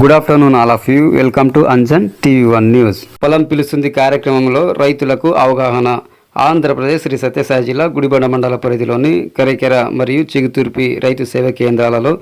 Good afternoon all of you welcome to Anjan TV one news పొలం పిలుస్తుంది కార్యక్రమంలో రైతులకు అవగాహన. ఆంధ్రప్రదేశ్ శ్రీ సత్యసాయి జిల్లా గుడిబండ మండల పరిధిలోని కరికెర మరియు చిగుతూర్పి రైతు సేవ కేంద్రాలలో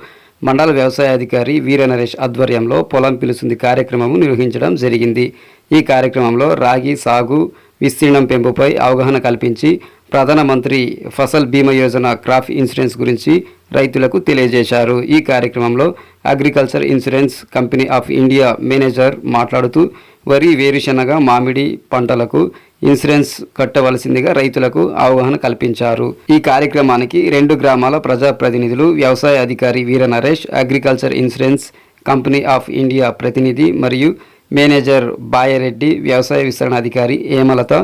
మండల వ్యవసాయ అధికారి వీర నరేష్ ఆధ్వర్యంలో పొలం పిలుస్తుంది కార్యక్రమం నిర్వహించడం జరిగింది. ఈ కార్యక్రమంలో రాగి సాగు విస్తీర్ణం పెంపుపై అవగాహన కల్పించి ప్రధానమంత్రి ఫసల్ బీమా యోజన క్రాప్ ఇన్సూరెన్స్ గురించి రైతులకు తెలియజేశారు. ఈ కార్యక్రమంలో agriculture insurance company of India manager మాట్లాడుతూ వరి వేరుశనగ మామిడి పంటలకు ఇన్సూరెన్స్ కట్టవలసిందిగా రైతులకు అవగాహన కల్పించారు. ఈ కార్యక్రమానికి రెండు గ్రామాల ప్రజాప్రతినిధులు వ్యవసాయ అధికారి Veera Naresh agriculture insurance company of India ప్రతినిధి మరియు మేనేజర్ బాయరెడ్డి వ్యవసాయ విస్తరణ అధికారి హేమలత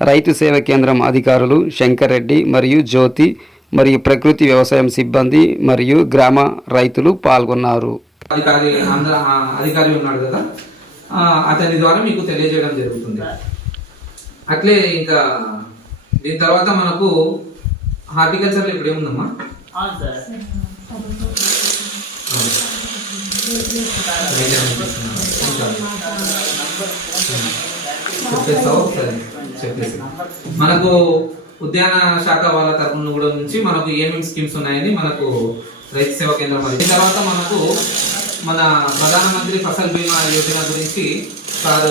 రైతు సేవ కేంద్రం అధికారులు శంకర్ రెడ్డి మరియు జ్యోతి మరియు ప్రకృతి వ్యవసాయం సిబ్బంది మరియు గ్రామ రైతులు పాల్గొన్నారు. అధికారి ఆంధ్ర ఆ, అధికారి ఉన్నాడు కదా. ఆ, అతని ద్వారా మీకు తెలియజేయడం జరుగుతుంది. అట్లే ఇంకా దీని తర్వాత మనకు హార్టికల్చర్లో ఇప్పుడు ఏముందమ్మా సార్. చెప్పేస్తావు సరే చెప్పేసి మనకు ఉద్యాన శాఖ వాళ్ళ తరఫున కూడా నుంచి మనకు ఏమేమి స్కీమ్స్ ఉన్నాయని మనకు రైతు సేవా కేంద్రం అది తర్వాత మనకు మన ప్రధానమంత్రి ఫసల్ బీమా యోజన గురించి సార్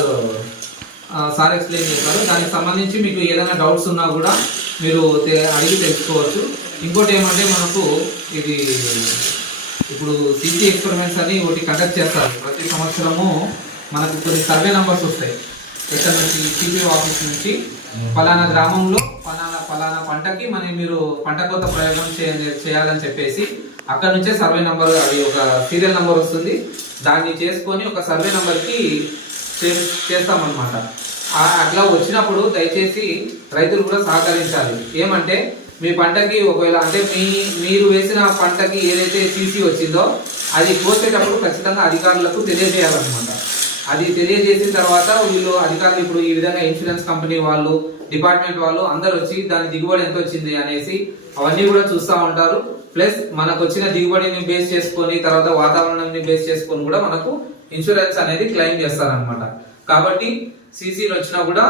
సార్ ఎక్స్ప్లెయిన్ చేశారు. దానికి సంబంధించి మీకు ఏదైనా డౌట్స్ ఉన్నా కూడా మీరు అడిగి తెలుసుకోవచ్చు. ఇంకోటి ఏమంటే మనకు ఇది ఇప్పుడు సిటీ ఎక్స్పెరిమెంట్స్ అని ఒకటి కండక్ట్ చేస్తారు. ప్రతి సంవత్సరము మనకు కొన్ని సర్వే నంబర్స్ వస్తాయి. ఇక్కడ నుంచి సిపిఓ ఆఫీస్ నుంచి ఫలానా గ్రామంలో ఫలానా ఫలానా పంటకి మనం మీరు పంట కోత ప్రయోగం చేయ- చేయాలని చెప్పేసి అక్కడ నుంచే సర్వే నంబర్ అది ఒక సీరియల్ నంబర్ వస్తుంది. దాన్ని చేసుకొని ఒక సర్వే నంబర్కి చేస్తామన్నమాట. ఆ- అట్లా వచ్చినప్పుడు దయచేసి రైతులు కూడా సహకరించాలి. ఏమంటే మీ పంటకి ఒకవేళ అంటే మీ మీరు వేసిన పంటకి ఏదైతే సీసీ వచ్చిందో అది కోసేటప్పుడు ఖచ్చితంగా అధికారులకు తెలియజేయాలన్నమాట. అది తెలియజేసిన తర్వాత వీళ్ళు అధికారులు ఇప్పుడు ఈ విధంగా ఇన్సూరెన్స్ కంపెనీ వాళ్ళు డిపార్ట్మెంట్ వాళ్ళు అందరు వచ్చి దాని దిగుబడి ఎంత వచ్చింది అనేసి అవన్నీ కూడా చూస్తూ ఉంటారు. ప్లస్ మనకు వచ్చిన దిగుబడిని బేస్ చేసుకొని తర్వాత వాతావరణాన్ని బేస్ చేసుకొని కూడా మనకు ఇన్సూరెన్స్ అనేది క్లెయిమ్ చేస్తారనమాట కాబట్టి సీసీలు వచ్చినా కూడా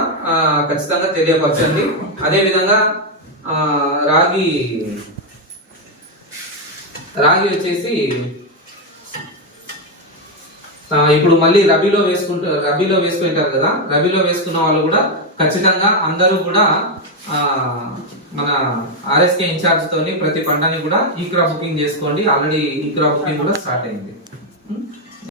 ఖచ్చితంగా తెలియపరచండి. అదేవిధంగా రాగి రాగి వచ్చేసి ఇప్పుడు మళ్ళీ రబీలో వేసుకుంటూ రబీలో వేసుకుంటారు కదా రబీలో వేసుకున్న వాళ్ళు కూడా ఖచ్చితంగా అందరూ కూడా మన ఆర్ఎస్కే ఇన్ఛార్జ్ తోని ప్రతి పంటని కూడా ఈ క్రాప్ బుకింగ్ చేసుకోండి. ఆల్రెడీ ఈ క్రాప్ బుకింగ్ కూడా స్టార్ట్ అయింది.